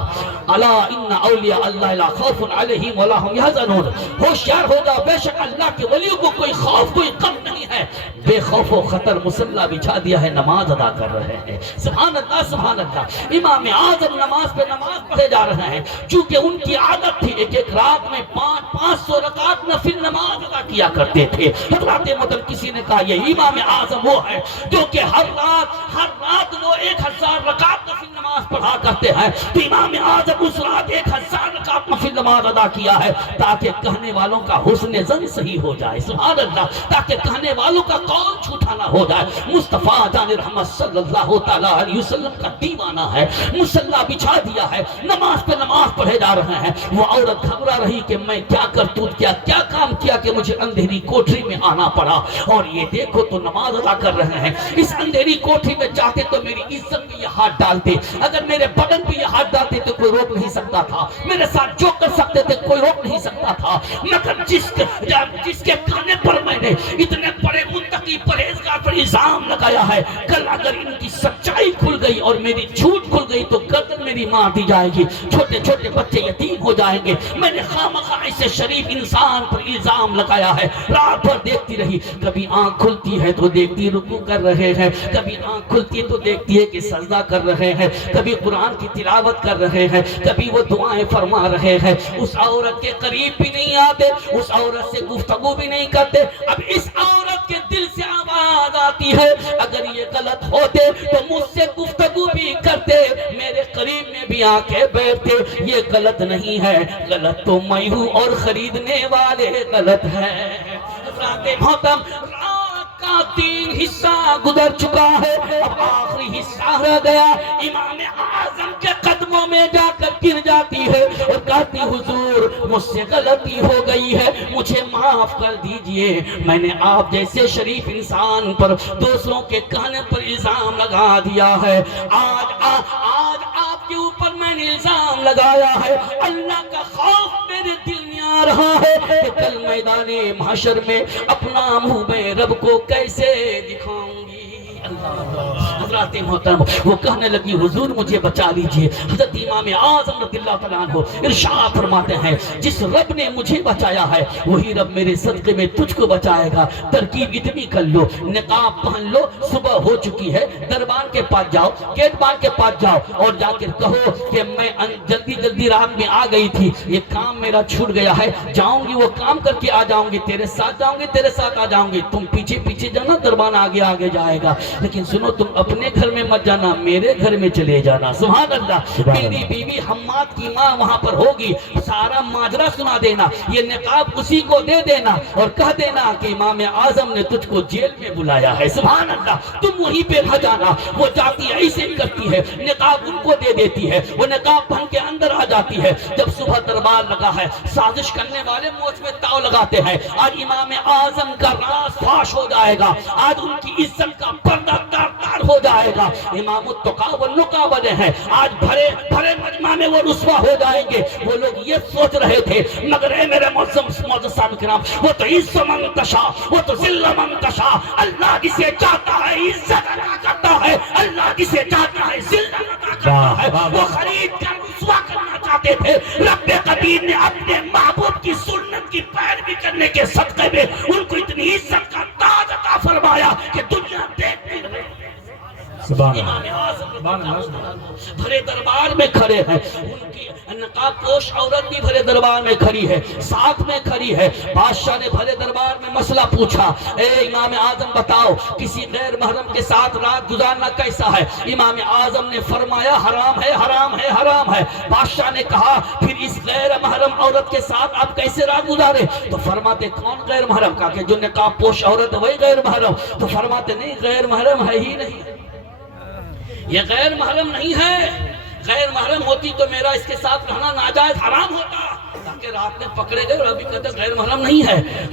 الا ان اولیاء اللہ لا خوف علیہم ولا هم يحزنون. ہوشیار ہو جاؤ, بے شک اللہ کے ولیوں کو کوئی خوف کوئی غم نہیں ہے. بے خوف و خطر مصلی بچھا دیا ہے, نماز ادا کر رہے ہیں. سبحان اللہ سبحان اللہ. امام اعظم نماز پہ نماز پڑھے جا رہے ہیں. چونکہ ان کی عادت تھی ایک رات میں 500 رکعت نفل نماز ادا کیا کرتے تھے. حضرات مطلب کسی نے کہا یہ امام اعظم وہ ہے جو کہ ہر رات وہ 1000 رکعت نفل نماز پڑھا کرتے ہیں. تو امام اعظم اس رات 1000 رکعت نفل نماز ادا کیا ہے تاکہ کہنے والوں کا حسن ظن صحیح ہو جائے. سبحان اللہ. تاکہ کہنے والوں کا قول جھوٹا نہ ہو جائے. مصطفیٰ جان رحمت صلی اللہ تعالیٰ علیہ وسلم کا دیوانہ ہے, مصلی بچھا دیا ہے, نماز پہ نماز پڑھے جا رہے ہیں. وہ عورت گھبرا رہی کہ میں کیا کرتوت کیا کام کیا کہ مجھے اندھیری کوٹری میں آنا پڑا. اور یہ دیکھو تو نماز ادا کر رہے ہیں. اس اندھیری کوٹری میں چاہتے تو میری عزت میں یہ ہاتھ ڈالتے, اگر میرے بدن پہ یہ ہاتھ ڈالتے تو کوئی روک نہیں سکتا تھا. میرے ساتھ جو کر سکتے تھے کوئی روک نہیں سکتا تھا. مگر جس کے کھانے پر میں نے اتنے بڑے متقی پرہیزگار پر الزام لگایا ہے, کل اگر ان کی سچائی کھل گئی اور میری جھوٹ کھل گئی تو گردن میری مار دی جائے گی, چھوٹے چھوٹے بچے یتیم ہو جائیں گے. میں نے خامخواہ ایسے شریف انسان پر الزام لگایا ہے. رات بھر دیکھتی رہی, کبھی آنکھ کھلتی ہے تو دیکھتی رکوع کر رہے ہیں, کبھی آنکھ کھلتی ہے تو دیکھتی ہے کہ سجدہ کر رہے ہیں, کبھی قرآن کی تلاوت کر رہے ہیں, کبھی وہ دعائیں فرما رہے ہیں. اس عورت کے قریب بھی نہیں آتے, اس عورت سے گفتگو بھی نہیں کرتے. اب اس عورت کے دل سے آواز آتی ہے اگر یہ غلط ہوتے تو مجھ سے گفتگو بھی کرتے, میرے قریب میں بھی آ کے بیٹھتے. یہ غلط نہیں ہے, غلط تو میں ہوں اور خریدنے والے غلط ہیں. محترم, رات کا 3 حصہ گزر چکا ہے, اب آخری حصہ رہ گیا. امام اعظم کے قدموں میں جا کر گر جاتی ہے اور کہتی حضور مجھ سے غلطی ہو گئی ہے، مجھے معاف کر دیجئے، میں نے آپ جیسے شریف انسان پر دوسروں کے کہنے پر الزام لگا دیا ہے، آج آپ کے اوپر میں نے الزام لگایا ہے، اللہ کا خوف میرے دل میں آ رہا ہے کہ کل میدان محشر میں اپنا منہ میں رب کو کیسے دکھاؤں گی۔ حضرات محترم وہ کہنے لگی حضور مجھے بچا لیجئے۔ حضرت امام اعظم رضی اللہ تعالیٰ عنہ ارشاد فرماتے ہیں جس رب نے مجھے بچایا ہے وہی رب میرے صدقے میں تجھ کو بچائے گا۔ ترکیب اتنی کر لو، نقاب پہن لو، صبح ہو چکی ہے، دربان کے پاس جاؤ، گیٹ بان کے پاس جاؤ اور جا کر کہو کہ میں جلدی رات میں آ گئی تھی، یہ کام میرا چھوٹ گیا ہے، جاؤں گی وہ کام کر کے آ جاؤں گی، تیرے ساتھ جاؤں گی، تیرے ساتھ آ جاؤں گی، تم پیچھے جانا، دربان آگے جائے گا، لیکن سنو تم اپنے گھر میں مت جانا، میرے گھر میں چلے جانا۔ سبحان اللہ۔ میری بیوی حماد کی ماں وہاں پر ہوگی، سارا ماجرا سنا دینا، یہ نقاب اسی کو دے دینا اور کہہ دینا کہ امام اعظم نے تجھ کو جیل میں بلایا ہے۔ سبحان اللہ۔ تم وہیں پہ بھا جانا، وہ جاتی ایسے کرتی ہے، نقاب ان کو دے دیتی ہے، وہ نقاب پہن کے اندر آ جاتی ہے۔ جب صبح دربار لگا ہے، سازش کرنے والے موچ میں تاؤ لگاتے ہیں، آج امام اعظم کا راز فاش ہو جائے گا، آج ان کی عزت کا پردہ تار ہو جائے گا۔ امام التقا والنقا بنے ہیں، آج بھرے مجمع میں وہ رسوا ہو جائیں گے۔ وہ لوگ یہ سوچ رہے تھے مگر اے میرے معزز صاحب کرام، وہ تو عز من تشا، وہ تو ذل من تشا، اللہ جسے چاہتا ہے عزت عطا کرتا ہے، اللہ جسے چاہتا ہے ذلت عطا کرتا ہے۔ وہ خرید کر رسوا کرنا چاہتے تھے، رب قدیر نے اپنے محبوب کی سنت کی پیروی کرنے کے صدقے میں ان کو اتنی عزت کا تاج عطا فرمایا کہ دنیا دیکھتی رہے۔ امام اعظم بھرے دربار میں کھڑے ہیں، ان کی نقاب پوش عورت بھی بھرے دربار میں کھڑی ہے، ساتھ میں کھڑی ہے۔ بادشاہ نے بھرے دربار میں مسئلہ پوچھا، اے امام اعظم بتاؤ کسی غیر محرم کے ساتھ رات گزارنا کیسا ہے؟ امام اعظم نے فرمایا حرام ہے، حرام ہے، حرام ہے۔ بادشاہ نے کہا پھر اس غیر محرم عورت کے ساتھ آپ کیسے رات گزارے؟ تو فرماتے کون غیر محرم؟ کہا کہ جو نقاب پوش عورت ہے وہی غیر محرم۔ تو فرماتے نہیں، غیر محرم ہے ہی نہیں، یہ غیر محرم نہیں ہے، غیر محرم ہوتی تو میرا اس کے ساتھ رہنا ناجائز حرام ہوتا، تاکہ رات میں پکڑے گئے اور ابھی کہتے غیر محرم نہیں ہے۔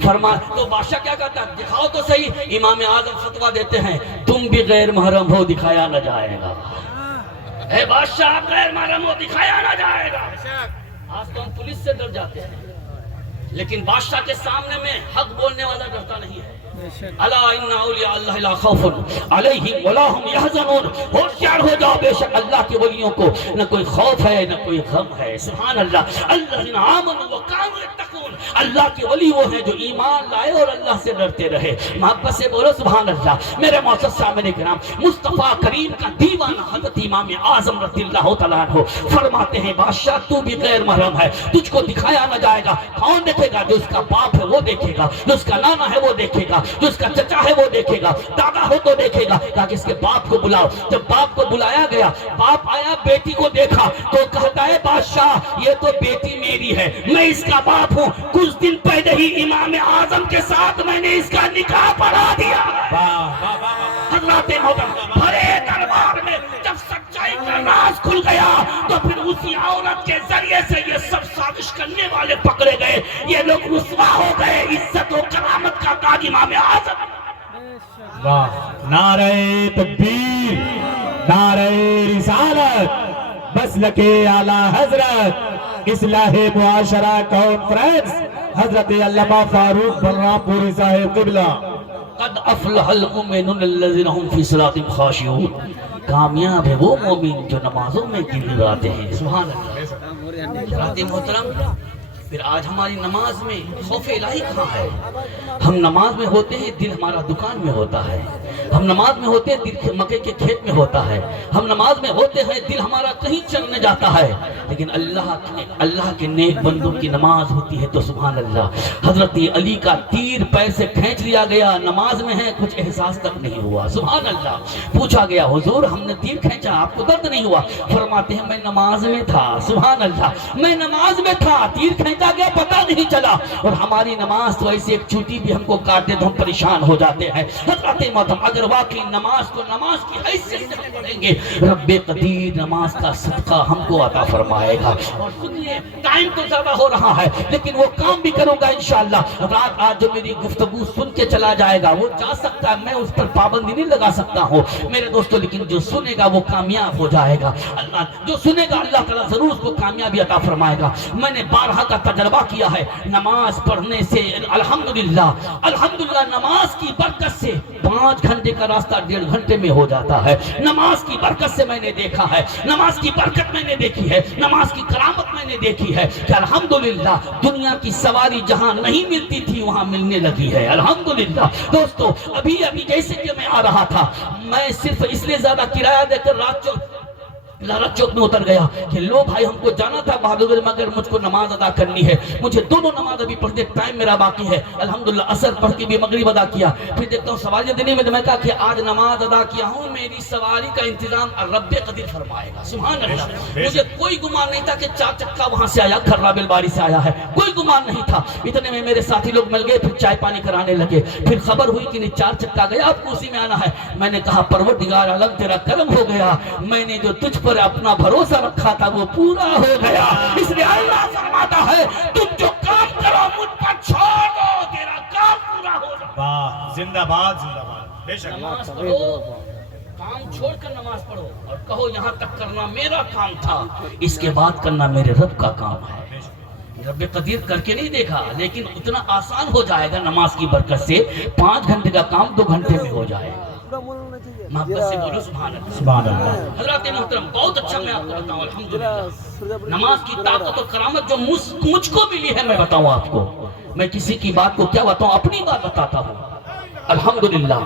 تو بادشاہ کیا کہتا ہے دکھاؤ تو صحیح۔ امام اعظم فتویٰ دیتے ہیں تم بھی غیر محرم ہو، دکھایا نہ جائے گا۔ اے بادشاہ آپ غیر محرم ہو، دکھایا نہ جائے گا۔ آج تو ہم پولیس سے ڈر جاتے ہیں، لیکن بادشاہ کے سامنے میں حق بولنے والا ڈرتا نہیں ہے۔ الا ان اولیاء اللہ لا خوف علیہم ولا هم يحزنون، ہوشیار ہو جاؤ، بے شک اللہ کے ولیوں کو نہ کوئی خوف ہے نہ کوئی غم ہے۔ سبحان اللہ۔ الذین آمنوا وکانوا یتقون، اللہ کے ولی وہ ہیں جو ایمان لائے اور اللہ سے ڈرتے رہے۔ محبت سے بولو سبحان اللہ۔ میرے معزز سامعین کرام، مصطفیٰ کریم کا دیوانہ حضرت امام اعظم رضی اللہ تعالیٰ عنہ فرماتے ہیں بادشاہ تو بھی غیر محرم ہے، تجھ کو دکھایا نہ جائے گا۔ کون دیکھے گا؟ جو اس کا باپ ہے وہ دیکھے گا، جو اس کا نانا ہے وہ دیکھے گا، جو اس کا چچا ہے وہ دیکھے گا، دادا ہو تو دیکھے گا۔ کہا کہ اس کے باپ کو بلاؤ۔ جب باپ کو بلایا گیا، باپ آیا، بیٹی کو دیکھا تو کہتا ہے بادشاہ یہ تو بیٹی میری ہے، میں اس کا باپ ہوں، کچھ دن پہلے ہی امام اعظم کے ساتھ میں نے اس کا نکاح پڑھا دیا۔ حضرات محترم، بھرے دربار میں جب سچائی کا راز کھل گیا تو پھر اسی عورت کے ذریعے سے یہ سب سازش کرنے والے پکڑے گئے، یہ لوگ رسوا ہو گئے۔ عزت و کرامت کا تاج امام اعظم۔ نعرہ تکبیر، نعرہ رسالت، مسلک اعلی حضرت، اصلاح معاشرہ کانفرنس، حضرت علامہ فاروق بلرام پوری صاحب قبلہ۔ قد افلح المؤمنون الذین هم فی صلاتهم خاشعون، کامیاب ہے وہ مومن جو نمازوں میں گر گراتے ہیں۔ سبحان اللہ۔ حضرات محترم، پھر آج ہماری نماز میں خوف الہی کہاں ہے؟ ہم نماز میں ہوتے ہیں، دل ہمارا دکان میں ہوتا ہے، ہم نماز میں ہوتے ہیں، دل مکے کے کھیت میں ہوتا ہے، ہم نماز میں ہوتے ہیں، دل ہمارا کہیں چلنے جاتا ہے، لیکن اللہ کے نیک بندوں کی نماز ہوتی ہے تو سبحان اللہ۔ حضرت علی کا تیر پیر سے کھینچ لیا گیا، نماز میں ہے، کچھ احساس تک نہیں ہوا۔ سبحان اللہ۔ پوچھا گیا حضور ہم نے تیر کھینچا، آپ کو درد نہیں ہوا؟ فرماتے ہیں میں نماز میں تھا۔ سبحان اللہ، میں نماز میں تھا، تیر کھینچا گیا پتہ نہیں چلا۔ اور ہماری نماز تو ایسے ایک چوٹی بھی ہم کو کاٹے تو ہم پریشان ہو جاتے ہیں۔ حضرت محترم، اگر واقعی نماز کو نماز کی حیثیت سے پڑھیں گے، رب قدیر نماز کا صدقہ ہم کو عطا فرمائے گا. اور سنیے ٹائم تو زیادہ ہو رہا ہے لیکن وہ کام بھی کروں گا انشاءاللہ. رات آج جو میری گفتگو سن کے چلا جائے گا وہ جا سکتا ہے, میں اس پر پابندی نہیں لگا سکتا ہوں میرے دوستو, لیکن جو سنے گا وہ کامیاب ہو جائے گا. اللہ جو سنے گا اللہ تعالیٰ ضرور اس کو کامیابی عطا فرمائے گا. میں نے بارہا کا تجربہ کیا ہے نماز پڑھنے سے. الحمدللہ نماز کی برکت سے 5 گھنٹے کا راستہ 1.5 گھنٹے میں ہو جاتا ہے. نماز کی برکت سے میں نے دیکھا ہے, نماز کی برکت میں نے دیکھی ہے, نماز کی کرامت میں نے دیکھی ہے کہ الحمدللہ دنیا کی سواری جہاں نہیں ملتی تھی وہاں ملنے لگی ہے. الحمدللہ دوستو, ابھی جیسے کہ میں آ رہا تھا, میں صرف اس لیے زیادہ کرایہ دے کر لارا چوک میں اتر گیا کہ لو بھائی ہم کو جانا تھا بہادر مگر مجھ کو نماز ادا کرنی ہے, مجھے دونوں نماز ابھی پڑھتے ٹائم میرا باقی ہے. الحمدللہ عصر پڑھ کے بھی مغرب ادا کیا, پھر دیکھتا ہوں سواریاں دینے میں, میں کہا کہ آج نماز ادا کیا ہوں, میری سواری کا انتظام رب قدیر فرمائے گا. سبحان اللہ. مجھے کوئی گمان نہیں تھا کہ 4 چکا وہاں سے آیا, کھرا بیلباری سے آیا ہے, کوئی گمان نہیں تھا. اتنے میں میرے ساتھی لوگ مل گئے, پھر چائے پانی کرانے لگے, پھر خبر ہوئی کہ نہیں 4 چکا گیا, آپ کو اسی میں آنا ہے. میں نے کہا پروردگار عالم تیرا کرم ہو گیا, میں نے جو تجھ پر اپنا بھروسہ رکھا تھا وہ پورا ہو گیا. اس لیے اللہ فرماتا ہے تم جو کام کرو مجھ پر چھوڑ دو, تیرا کام پورا ہو جائے. واہ, زندہ باد زندہ باد, بے شک. نماز پڑھو, کام چھوڑ کر نماز پڑھو اور کہو یہاں تک کرنا میرا کام تھا, اس کے بعد کرنا میرے رب کا کام ہے. رب قدیر کر کے نہیں دیکھا لیکن اتنا آسان ہو جائے گا نماز کی برکت سے. 5 گھنٹے کا کام 2 گھنٹے میں ہو جائے گا. محبت سے بولو سبحان اللہ. سبحان اللہ. حضرات محترم, بہت اچھا میں آپ کو بتاؤں الحمدللہ نماز کی طاقت اور کرامت جو مجھ کو ملی ہے, میں بتاؤں آپ کو, میں کسی کی بات کو کیا بتاؤں, اپنی بات بتاتا ہوں. الحمدللہ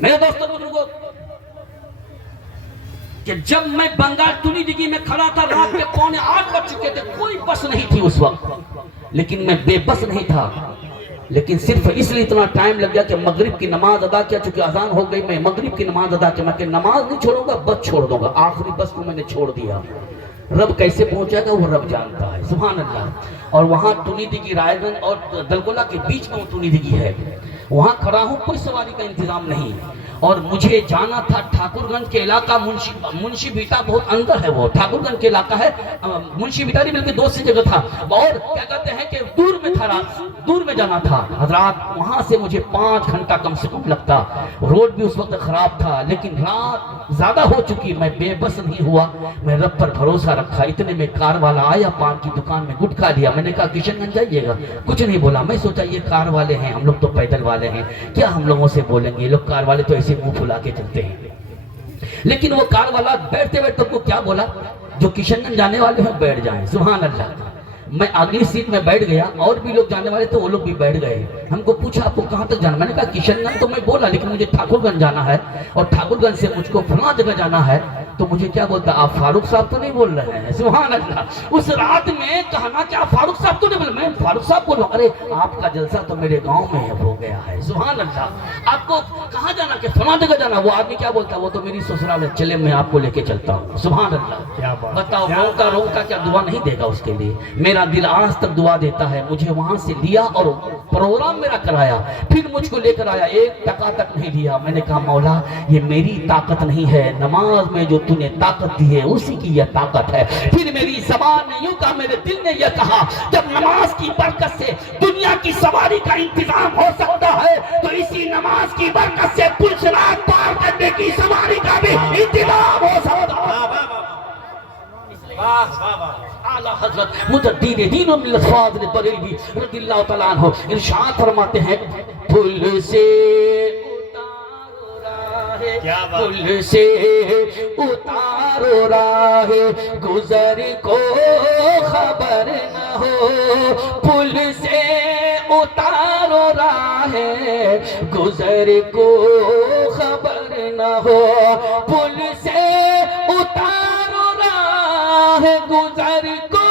میرے دوستوں بزرگوں, کہ جب میں بنگال ٹونی میں کھڑا تھا, رات کے 7:45 بج چکے تھے, کوئی بس نہیں تھی اس وقت, لیکن میں بے بس نہیں تھا, لیکن صرف اس لیے اتنا ٹائم لگ گیا کہ مغرب کی نماز ادا کیا, چونکہ اذان ہو گئی, میں مغرب کی نماز ادا کیا, میں کہ نماز نہیں چھوڑوں گا بس چھوڑ دوں گا. آخری بس کو میں نے چھوڑ دیا. رب کیسے پہنچے گا وہ رب جانتا ہے. سبحان اللہ. اور وہاں ٹونی رائے گنج اور دلگولا کے بیچ میں وہ ٹونی ہے, وہاں کھڑا ہوں, کوئی سواری کا انتظام نہیں, اور مجھے جانا تھا ٹھاکر گنج کے علاقہ. منشی بیٹا بہت اندر ہے, وہ ٹھاکر گنج کے علاقہ ہے. منشی بیٹا نہیں بلکہ دوسری جگہ تھا, اور کیا کہتے ہیں کہ دور میں جانا تھا. حضرات وہاں سے مجھے 5 گھنٹہ کم سے کم لگتا. روڈ بھی اس وقت خراب تھا, لیکن رات زیادہ ہو چکی, میں بے بس نہیں ہوا, میں رب پر بھروسہ رکھا. اتنے میں کار والا آیا, پان کی دکان میں گٹکا لیا. میں نے کہا کشن گنج جائیے گا, کچھ نہیں بولا. میں سوچا یہ کار والے ہیں, ہم لوگ تو پیدل والے ہیں, کیا ہم لوگوں سے بولیں گے, یہ لوگ کار والے تو ایسے منہ پھلا کے چلتے ہیں. لیکن وہ کار والا بیٹھتے کو کیا بولا, جو کشن گنج جانے والے ہیں بیٹھ جائیں. سبحان اللہ. میں اگلی سیٹ میں بیٹھ گیا, اور بھی لوگ جانے والے تھے, وہ لوگ بھی بیٹھ گئے. ہم کو پوچھا آپ کو کہاں تک جانا, میں نے کہا کشن گنج تو میں بولا, لیکن مجھے ٹھاکر گنج جانا ہے, اور ٹھاکر گنج سے مجھ کو فلاں جگہ جانا ہے. تو مجھے کیا بولتا, آپ فاروق صاحب تو نہیں بول رہے ہیں. سبحان اللہ. اس رات میں کہنا کہ آپ فاروق صاحب تو نہیں بول رہے, میں فاروق صاحب بولوں. ارے آپ کا جلسہ تو میرے گاؤں میں ہو گیا ہے. سبحان اللہ. آپ کو کہاں جانا, کہ فلاں جگہ جانا. وہ آدمی کیا بولتا, وہ تو میری سسرال ہے, چلے میں آپ کو لے کے چلتا ہوں. سبحان اللہ. بتاؤ روتا کیا دعا نہیں دے گا اس کے لیے. میرا دل آج تک دعا دیتا ہے. مجھے وہاں سے لیا اور پروگرام میرا کرایا, پھر مجھ کو لے کر آیا, 1 ٹکا تک نہیں لیا. میں نے کہا مولا یہ میری طاقت نہیں ہے, نماز میں جو تو نے طاقت دی ہے اسی کی یہ طاقت ہے. پھر میری زبان نے یوں کہا, میرے دل نے یہ کہا, جب نماز کی برکت سے دنیا کی سواری کا انتظام ہو سکتا ہے تو اسی نماز کی برکت سے پل صراط پار کرنے کی سواری کا بھی انتظام ہو سکتا ہے. اعلی حضرت مجدد دین و ملت فاضل بریلوی رضی اللہ تعالیٰ عنہ ارشاد فرماتے ہیں, پل سے پل سے اتارو راہ گزر کو خبر نہ ہو, پل سے اتارو راہ گزر کو خبر نہ ہو, پل سے اتارو راہ گزر کو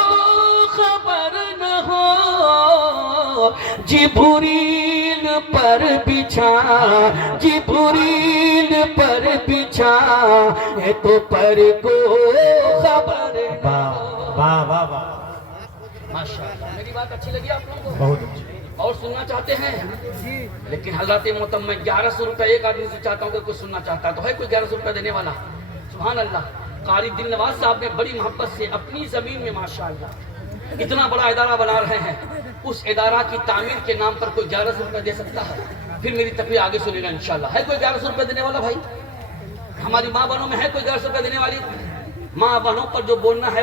خبر نہ ہو, جبریل پر بچھا جبریل پر بچھا ہے تو پر کو خبر. واہ واہ واہ واہ, ماشاءاللہ. میری بات اچھی لگی آپ لوگوں کو, بہت اچھی. اور سننا چاہتے ہیں, لیکن حضرات محترم میں 1100 روپے ایک آدمی سے چاہتا ہوں کہ کوئی سننا چاہتا ہے تو ہے کوئی 1100 روپے دینے والا. سبحان اللہ. قاری دل نواز صاحب نے بڑی محبت سے اپنی زمین میں ماشاءاللہ اتنا بڑا ادارہ بنا رہے ہیں، اس ادارہ کی تعمیر کے نام پر کوئی 1100 روپے دے سکتا ہے؟ پھر میری تقریر آگے سنے گا انشاءاللہ۔ ہے کوئی 1100 روپے دینے والا بھائی؟ ہماری ماں بہنوں میں ہے کوئی 1100 روپے دینے والی؟ ماں بہنوں پر جو بولنا ہے